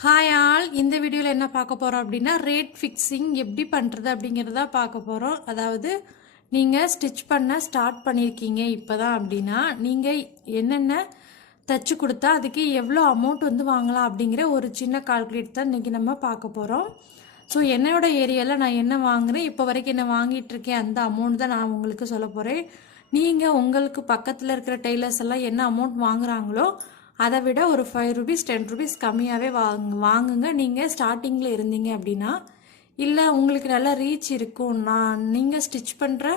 Hi all இந்த வீடியோவில் என்ன பார்க்க போகிறோம் அப்படின்னா ரேட் ஃபிக்ஸிங் எப்படி பண்ணுறது அப்படிங்கிறதா பார்க்க போகிறோம் அதாவது நீங்கள் ஸ்டிச் பண்ண ஸ்டார்ட் பண்ணியிருக்கீங்க இப்போ தான் அப்படின்னா நீங்கள் என்னென்ன தச்சு கொடுத்தா அதுக்கு எவ்வளோ அமௌண்ட் வந்து வாங்கலாம் அப்படிங்கிற ஒரு சின்ன கால்குலேட் தான் இன்றைக்கி நம்ம பார்க்க போகிறோம் ஸோ என்னோட ஏரியாவில் நான் என்ன வாங்குகிறேன் இப்போ வரைக்கும் என்ன வாங்கிட்டு இருக்கேன் அந்த அமௌண்ட் தான் நான் உங்களுக்கு சொல்ல போகிறேன் நீங்கள் உங்களுக்கு பக்கத்தில் இருக்கிற டெய்லர்ஸ் எல்லாம் என்ன அமௌண்ட் வாங்குகிறாங்களோ அதை விட ஒரு ஃபைவ் ருபீஸ் டென் ருபீஸ் கம்மியாகவே வாங்க வாங்குங்க. நீங்கள் ஸ்டார்டிங்கில் இருந்தீங்க அப்படின்னா இல்லை உங்களுக்கு நல்லா ரீச் இருக்கும் நான் நீங்கள் ஸ்டிச் பண்ணுற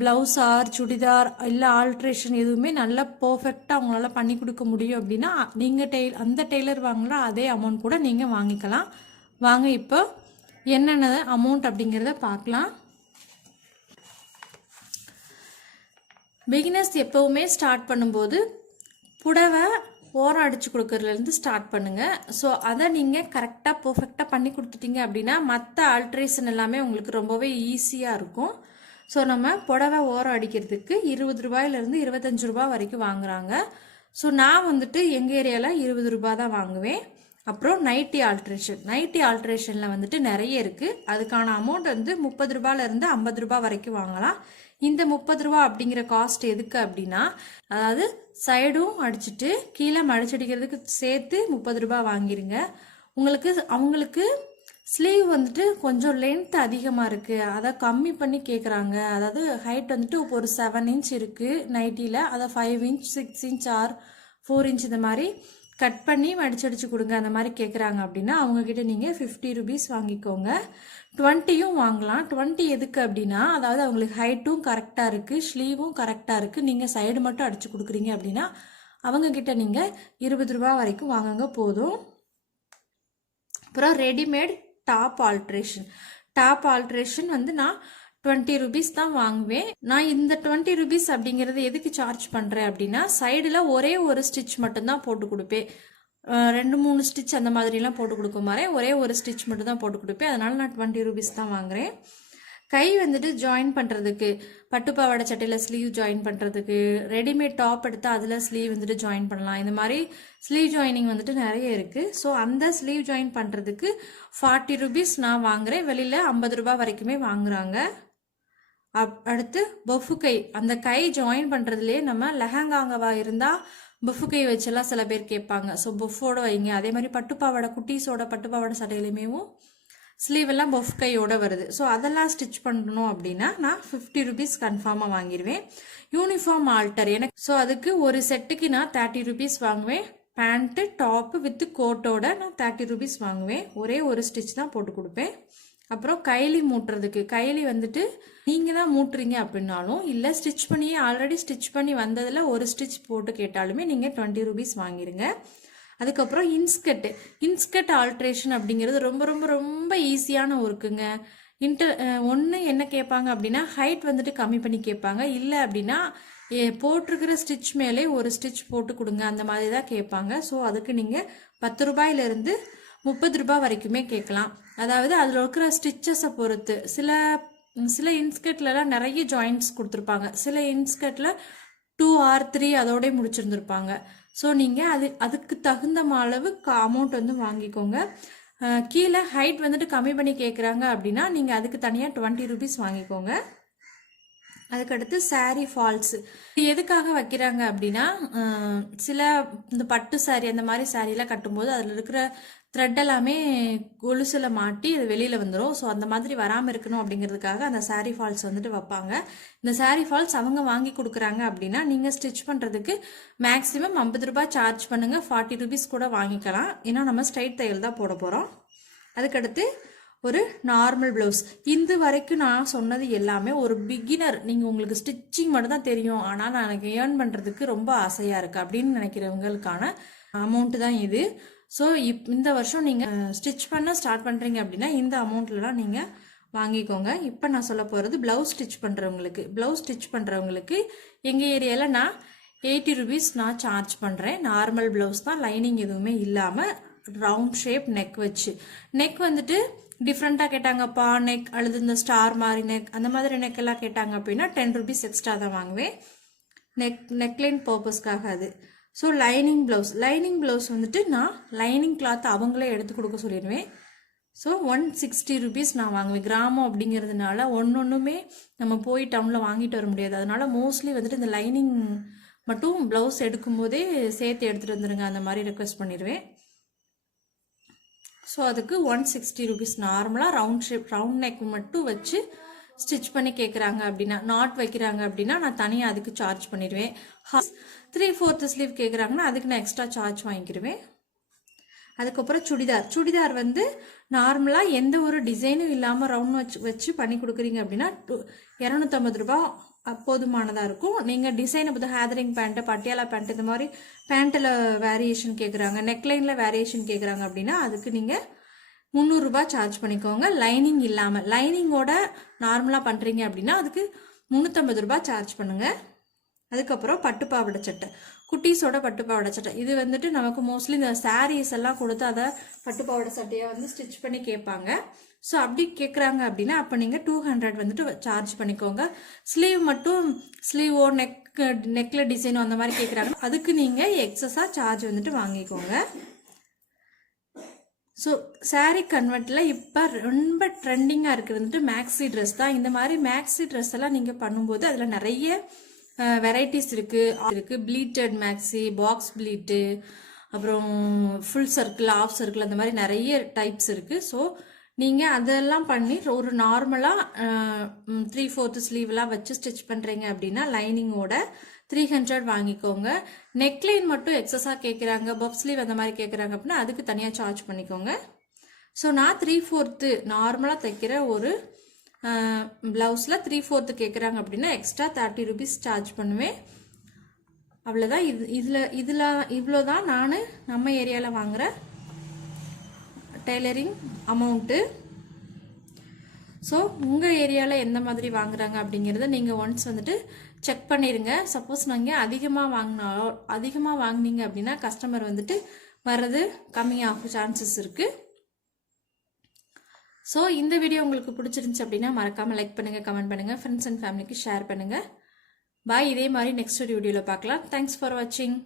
ப்ளவுஸ் ஆர் சுடிதார் இல்லை ஆல்ட்ரேஷன் எதுவுமே நல்லா பர்ஃபெக்டாக அவங்களால பண்ணி கொடுக்க முடியும் அப்படின்னா நீங்கள் டெய் அந்த டெய்லர் வாங்குற அதே அமௌண்ட் கூட நீங்கள் வாங்கிக்கலாம். வாங்க இப்போ என்னென்ன அமௌண்ட் அப்படிங்கிறத பார்க்கலாம். பிகினர்ஸ் எப்போவுமே ஸ்டார்ட் பண்ணும்போது புடவை ஓரம் அடிச்சு கொடுக்கறதுலேருந்து ஸ்டார்ட் பண்ணுங்கள் ஸோ அதை நீங்கள் கரெக்டாக பர்ஃபெக்டாக பண்ணி கொடுத்துட்டீங்க அப்படின்னா மற்ற ஆல்ட்ரேஷன் எல்லாமே உங்களுக்கு ரொம்பவே ஈஸியாக இருக்கும். ஸோ நம்ம புடவை ஓரம் அடிக்கிறதுக்கு இருபது ரூபாயிலேருந்து இருபத்தஞ்சு ரூபா வரைக்கும் வாங்குறாங்க. ஸோ நான் வந்துட்டு எங்கள் ஏரியாவில் இருபது ரூபா தான் வாங்குவேன். அப்புறம் நைட்டி ஆல்ட்ரேஷன் நைட்டி ஆல்ட்ரேஷனில் வந்துட்டு நிறைய இருக்குது அதுக்கான அமௌண்ட் வந்து முப்பது ரூபாயிலேருந்து ஐம்பது ரூபா வரைக்கும் வாங்கலாம். இந்த முப்பது ரூபா அப்படிங்கிற காஸ்ட் எதுக்கு அப்படின்னா அதாவது சைடும் அடிச்சுட்டு கீழே மடிச்சடிக்கிறதுக்கு சேர்த்து முப்பது ரூபா வாங்கிருங்க. உங்களுக்கு அவங்களுக்கு ஸ்லீவ் வந்துட்டு கொஞ்சம் லென்த் அதிகமாக இருக்குது அதை கம்மி பண்ணி கேட்குறாங்க அதாவது ஹைட் வந்துட்டு ஒரு செவன் இன்ச் இருக்குது நைட்டியில் அதை five inch six inch or four inch இந்த மாதிரி கட் பண்ணி மடிச்சடிச்சு கொடுங்க. அந்த மாதிரி கேட்குறாங்க அப்படின்னா அவங்கக்கிட்ட நீங்கள் ஃபிஃப்டி ருபீஸ் வாங்கிக்கோங்க. டுவெண்ட்டியும் வாங்கலாம். டுவெண்ட்டி எதுக்கு அப்படின்னா அதாவது அவங்களுக்கு ஹைட்டும் கரெக்டாக இருக்குது ஸ்லீவும் கரெக்டாக இருக்குது நீங்கள் சைடு மட்டும் அடிச்சு கொடுக்குறீங்க அப்படின்னா அவங்கக்கிட்ட நீங்கள் இருபது ரூபா வரைக்கும் வாங்குங்க போதும். அப்புறம் readymade top alteration top alteration வந்து நான் டுவெண்ட்டி ருபீஸ் தான் வாங்குவேன். நான் இந்த டுவெண்ட்டி ருபீஸ் அப்படிங்கிறது எதுக்கு சார்ஜ் பண்ணுறேன் அப்படின்னா சைடில் ஒரே ஒரு ஸ்டிச் மட்டும்தான் போட்டு கொடுப்பேன். ரெண்டு மூணு ஸ்டிச் அந்த மாதிரிலாம் போட்டு கொடுக்க மாறேன் ஒரே ஒரு ஸ்டிச் மட்டும் தான் போட்டு கொடுப்பேன். அதனால நான் டுவெண்ட்டி ருபீஸ் தான் வாங்குறேன். கை வந்துட்டு ஜாயின் பண்ணுறதுக்கு பட்டு பாவாடை சட்டையில் ஸ்லீவ் ஜாயின் பண்ணுறதுக்கு ரெடிமேட் டாப் எடுத்து அதில் ஸ்லீவ் வந்துட்டு ஜாயின் பண்ணலாம். இந்த மாதிரி ஸ்லீவ் ஜாயினிங் வந்துட்டு நிறைய இருக்குது ஸோ அந்த ஸ்லீவ் ஜாயின் பண்ணுறதுக்கு ஃபார்ட்டி ருபீஸ் நான் வாங்குறேன். வெளியில் ஐம்பது ரூபாய் வரைக்குமே வாங்குறாங்க. அப் அடுத்து பஃபு கை. அந்த கை ஜாயின் பண்ணுறதுலேயே நம்ம லெஹங்காங்கவா இருந்தால் பஃபு கை வச்செல்லாம் சில பேர் கேட்பாங்க. ஸோ பஃபோட வைங்க. அதே மாதிரி பட்டுப்பாவாடை குட்டீஸோட பட்டுப்பாவாடை சட்டையிலுமேவும் ஸ்லீவ் எல்லாம் பஃப் கையோட வருது. ஸோ அதெல்லாம் ஸ்டிச் பண்ணணும் அப்படின்னா நான் ஃபிஃப்டி ருபீஸ் கன்ஃபார்மாக வாங்கிடுவேன் யூனிஃபார்ம் ஆல்டர் எனக்கு ஸோ அதுக்கு ஒரு செட்டுக்கு நான் தேர்ட்டி ருபீஸ் வாங்குவேன். பேண்ட்டு டாப்பு வித் கோட்டோட நான் தேர்ட்டி ருபீஸ் வாங்குவேன். ஒரே ஒரு ஸ்டிச் தான் போட்டு கொடுப்பேன். அப்புறம் கைலி மூட்டுறதுக்கு. கைலி வந்துட்டு நீங்கள் தான் மூட்டுறீங்க அப்படின்னாலும் இல்லை ஸ்டிச் பண்ணியே ஆல்ரெடி ஸ்டிச் பண்ணி வந்ததில் ஒரு ஸ்டிச் போட்டு கேட்டாலுமே நீங்கள் டுவெண்ட்டி ருபீஸ் வாங்கிடுங்க அதுக்கப்புறம் இன்ஸ்கட்டு இன்ஸ்கட் ஆல்ட்ரேஷன் அப்படிங்கிறது ரொம்ப ரொம்ப ரொம்ப ஈஸியான ஒர்க்குங்க. இன்டர் ஒன்று என்ன கேட்பாங்க அப்படின்னா ஹைட் வந்துட்டு கம்மி பண்ணி கேட்பாங்க. இல்லை அப்படின்னா ஏ, போட்டிருக்கிற ஸ்டிச் மேலே ஒரு ஸ்டிச் போட்டு கொடுங்க அந்த மாதிரி தான் கேட்பாங்க. ஸோ அதுக்கு நீங்கள் பத்து ரூபாயிலிருந்து முப்பது ரூபாய் வரைக்குமே கேட்கலாம். அதாவது அதில் இருக்கிற ஸ்டிச்சஸை பொறுத்து சில சில இன்ஸ்கர்ட்லலாம் நிறைய ஜாயிண்ட்ஸ் கொடுத்துருப்பாங்க. சில இன்ஸ்கர்ட்டில் டூ ஆர் த்ரீ அதோடய முடிச்சிருந்துருப்பாங்க. ஸோ நீங்கள் அது அதுக்கு தகுந்த அளவு அமௌண்ட் வந்து வாங்கிக்கோங்க. கீழே ஹைட் வந்துட்டு கம்மி பண்ணி கேட்குறாங்க அப்படின்னா நீங்கள் அதுக்கு தனியாக டுவெண்ட்டி ருபீஸ் வாங்கிக்கோங்க. அதுக்கடுத்து சாரி ஃபால்ஸ் எதுக்காக வைக்கிறாங்க அப்படின்னா சில இந்த பட்டு சாரி அந்த மாதிரி சாரியெல்லாம் கட்டும்போது அதில் இருக்கிற த்ரெட் எல்லாமே கொலுசில் மாட்டி அது வெளியில் வந்துடும் ஸோ அந்த மாதிரி வராமல் இருக்கணும் அப்படிங்கிறதுக்காக அந்த saree ஃபால்ஸ் வந்துட்டு வைப்பாங்க. இந்த saree ஃபால்ஸ் அவங்க வாங்கி கொடுக்குறாங்க அப்படின்னா நீங்கள் ஸ்டிச் பண்ணுறதுக்கு மேக்ஸிமம் ஐம்பது ரூபாய் சார்ஜ் பண்ணுங்கள் ஃபார்ட்டி ருபீஸ் கூட வாங்கிக்கலாம். ஏன்னா நம்ம ஸ்ட்ரைட் தையல் தான் போட போகிறோம் அதுக்கடுத்து ஒரு நார்மல் ப்ளவுஸ் இது வரைக்கும் நான் சொன்னது எல்லாமே ஒரு பிகினர் நீங்கள் உங்களுக்கு ஸ்டிச்சிங் மட்டும் தான் தெரியும். ஆனால் நான் எனக்கு ஏர்ன் பண்ணுறதுக்கு ரொம்ப ஆசையாக இருக்குது அப்படின்னு நினைக்கிறவங்களுக்கான அமௌண்ட்டு தான் இது. ஸோ இப் இந்த வருஷம் நீங்கள் ஸ்டிச் பண்ண ஸ்டார்ட் பண்ணுறீங்க அப்படின்னா இந்த அமௌண்ட்லலாம் நீங்கள் வாங்கிக்கோங்க. இப்போ நான் சொல்ல போகிறது ப்ளவுஸ் ஸ்டிச் பண்ணுறவங்களுக்கு ப்ளவுஸ் ஸ்டிச் பண்ணுறவங்களுக்கு எங்கள் ஏரியாவில் நான் எயிட்டி ருபீஸ் நான் சார்ஜ் பண்ணுறேன் நார்மல் ப்ளவுஸ் தான். லைனிங் எதுவுமே இல்லாமல் ரவுண்ட் ஷேப் நெக் வச்சு. நெக் வந்துட்டு டிஃப்ரெண்ட்டாக கேட்டாங்க பா நெக் அல்லது இந்த ஸ்டார் மாதிரி நெக் அந்த மாதிரி நெக் எல்லாம் கேட்டாங்க அப்படின்னா டென் ருபீஸ் எக்ஸ்ட்ரா தான் வாங்குவேன். நெக் நெக்லைன் பர்பஸ்க்காக அது. So lining blouse lining blouse வந்துட்டு நான் லைனிங் கிளாத் அவங்களே எடுத்து கொடுக்க சொல்லிடுவேன். ஸோ ஒன் சிக்ஸ்டி ருபீஸ் நான் வாங்குவேன். கிராமம் அப்படிங்கிறதுனால ஒன்று ஒன்றுமே நம்ம போய் டவுனில் வாங்கிட்டு வர முடியாது. அதனால மோஸ்ட்லி வந்துட்டு இந்த லைனிங் மட்டும் ப்ளவுஸ் எடுக்கும்போதே சேர்த்து எடுத்துகிட்டு வந்துடுங்க அந்த மாதிரி ரெக்வெஸ்ட் பண்ணிடுவேன். ஸோ அதுக்கு ஒன் சிக்ஸ்டி ருபீஸ் நார்மலாக ரவுண்ட் ஷேப் ரவுண்ட் நெக் மட்டும் வச்சு ஸ்டிச் பண்ணி கேட்குறாங்க அப்படின்னா நாட் வைக்கிறாங்க அப்படின்னா நான் தனியாக அதுக்கு சார்ஜ் பண்ணிடுவேன். த்ரீ ஃபோர்த்து ஸ்லீவ் கேட்குறாங்கன்னா அதுக்கு நான் எக்ஸ்ட்ரா சார்ஜ் வாங்கிக்கிடுவேன் அதுக்கப்புறம் சுடிதார். சுடிதார் வந்து நார்மலாக எந்த ஒரு டிசைனும் இல்லாமல் ரவுண்ட் வச்சு வச்சு பண்ணி கொடுக்குறீங்க அப்படின்னா டூ இரநூத்தம்பது ரூபா போதுமானதாக இருக்கும். நீங்கள் டிசைனை பற்றி ஹேதரிங் பேண்ட்டு பட்டியாலா பேண்ட் இந்த மாதிரி பேண்ட்டில் வேரியேஷன் கேட்குறாங்க நெக்லைனில் வேரியேஷன் கேட்குறாங்க அப்படின்னா அதுக்கு நீங்கள் முந்நூறுரூபா சார்ஜ் பண்ணிக்கோங்க. லைனிங் இல்லாமல் லைனிங்கோட நார்மலாக பண்ணுறீங்க அப்படின்னா அதுக்கு முந்நூற்றம்பது ரூபாய் சார்ஜ் பண்ணுங்கள் அதுக்கப்புறம் பட்டு பாவாடை சட்டை குட்டீஸோட பட்டு பாவாடை சட்டை. இது வந்துட்டு நமக்கு மோஸ்ட்லி இந்த சாரீஸ் எல்லாம் கொடுத்து அதை பட்டு பாவாடை சட்டையை வந்து ஸ்டிச் பண்ணி கேட்பாங்க ஸோ அப்படி கேட்குறாங்க அப்படின்னா அப்போ நீங்கள் டூ ஹண்ட்ரட் வந்துட்டு சார்ஜ் பண்ணிக்கோங்க. ஸ்லீவ் மட்டும் ஸ்லீவோ நெக் நெக்கில் டிசைனோ அந்த மாதிரி கேட்குறாங்க அதுக்கு நீங்கள் எக்ஸஸாக சார்ஜ் வந்துட்டு வாங்கிக்கோங்க. ஸோ சாரீ கன்வெர்ட்டில் இப்போ ரொம்ப ட்ரெண்டிங்காக இருக்கிறது வந்துட்டு மேக்ஸி ட்ரெஸ் தான். இந்த மாதிரி மேக்ஸி ட்ரெஸ் எல்லாம் நீங்கள் பண்ணும்போது அதில் நிறைய வெரைட்டிஸ் இருக்குது இருக்குது ப்ளீட்டட் மேக்ஸி பாக்ஸ் ப்ளீட்டு அப்புறம் ஃபுல் சர்க்கிள் ஆஃப் சர்க்கிள் அந்த மாதிரி நிறைய டைப்ஸ் இருக்குது ஸோ நீங்கள் அதெல்லாம் பண்ணி ஒரு நார்மலாக த்ரீ ஃபோர்த்து ஸ்லீவ்லாம் வச்சு ஸ்டிச் பண்ணுறீங்க அப்படின்னா லைனிங்கோட த்ரீ ஹண்ட்ரட் வாங்கிக்கோங்க. நெக்லைன் மட்டும் எக்ஸஸாக கேட்குறாங்க பப் ஸ்லீவ் அந்த மாதிரி கேட்குறாங்க அப்படின்னா அதுக்கு தனியாக சார்ஜ் பண்ணிக்கோங்க. ஸோ நான் த்ரீ ஃபோர்த்து நார்மலாக தைக்கிற ஒரு ப்ளவுஸில் த்ரீ ஃபோர்த்து கேட்குறாங்க அப்படின்னா எக்ஸ்ட்ரா தேர்ட்டி ருபீஸ் சார்ஜ் பண்ணுவேன். அவ்வளோதான் இது இதில் இதில் இவ்வளோ தான் நான் நம்ம ஏரியாவில் வாங்குகிற டெய்லரிங் அமௌண்ட்டு. ஸோ உங்கள் ஏரியாவில் எந்த மாதிரி வாங்குறாங்க அப்படிங்கிறத நீங்கள் ஒன்ஸ் வந்துட்டு செக் பண்ணிடுங்க சப்போஸ் நீங்கள் அதிகமாக வாங்கினாலோ அதிகமாக வாங்குனீங்க அப்படின்னா கஸ்டமர் வந்துட்டு வர்றது கம்மியாகும் சான்சஸ் இருக்குது ஸோ இந்த வீடியோ உங்களுக்கு பிடிச்சிருந்துச்சு அப்படின்னா மறக்காமல் லைக் பண்ணுங்கள் கமெண்ட் பண்ணுங்கள் ஃப்ரெண்ட்ஸ் அண்ட் ஃபேமிலிக்கு ஷேர் பண்ணுங்கள் பாய் இதே மாதிரி நெக்ஸ்ட் வீடியோவில் பார்க்கலாம். தேங்க்ஸ் ஃபார் வாட்சிங்